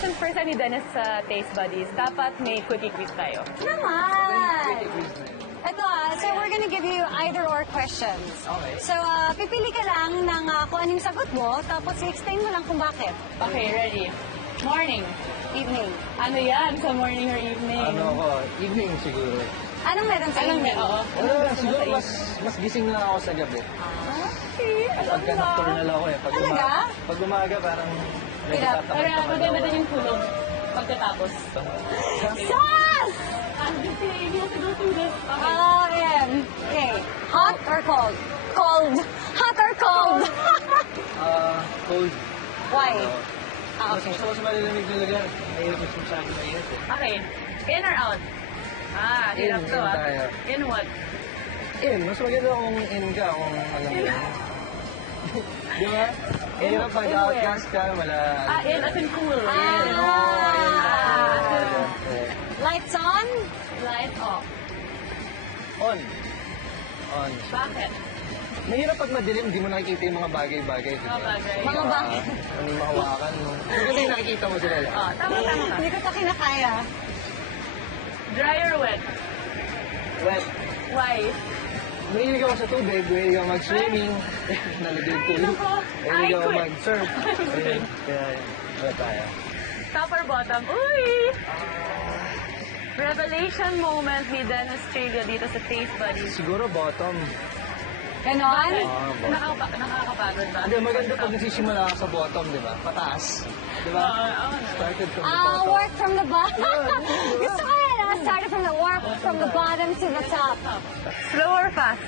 since first time ni Dennis sa Taste Buddies, dapat may quickie quiz tayo. Naman! Ito so we're gonna give you either-or questions. Okay. So, pipili ka lang ng kung anong sagot mo, tapos i-explain mo lang kung bakit. Okay, ready. Morning. Evening. Ano yan? Sa morning or evening? Ano ko, evening siguro. Anong meron sa Anong evening? Oo. Wala lang, siguro mas gising na ako sa gabi. Okay, alam Pagka mo. nocturnal ako eh. Talaga? Pag umaga parang Hirap. Pero nagtatamad-tamad maganda ako. din yung tulog pagkatapos. Sus! I'm just saying, you have to go through this. Okay. Okay. Hot or cold? Cold. Hot or cold? Cold. Why? Mas Okay. gusto ko sa malalamig na lugar. Mahirap mas masyado mainit eh. Okay. In or out? Hirap In, to in tayo. In what? In, mas maganda kung in ka, kung alam mo yun. Di ba? Hirap pag in outcast ka, In as in cool. Lights on? Light off. On. On. Bakit? Mahirap pag madilim, hindi mo nakikita yung mga bagay-bagay. Diba? Mga bagay. Mga bagay. Ano yung mahawakan mo. Maganda yung nakikita mo sila. Tama. Hindi ko ito kinakaya. Dry or wet? Well, Why? mahilig ako sa tubig, mahilig ako mag-swimming, nalagyan tulog. Mahilig ako quit. mag-surf. Ayun. Kaya, wala tayo. Top or bottom? Uy! Revelation moment ni Dennis Trillo dito sa Taste Buddies. Siguro bottom. Ganon? Bottom. Nakakapagod ba? Hindi, maganda pag nagsisimula ka sa bottom, di ba? Pataas. Di ba? Started from the bottom. Work from the bottom. Gusto ko yan, started from the work from the bottom to the top. Slow or fast?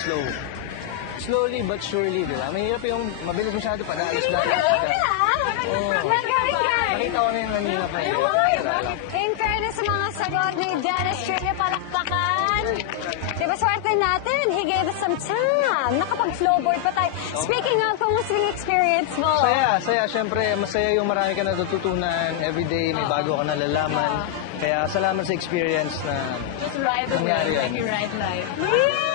Slow. Slowly but surely, di ba? Mahirap yung mabilis masyado padalos lang. Magaling ka! Nakita ko na yung nanginap na yun. In fairness sa mga sagot ni Dennis Trillo, palakpakan. Diba swerte natin? He gave us some time. Nakapag-flowboard pa tayo. Speaking of, kumusta yung experience mo? Saya. Siyempre, masaya yung marami ka natututunan. Everyday, may bago ka nalalaman. Kaya salamat sa experience na Just ride the Nangyari wave yan. like you ride life. Yeah!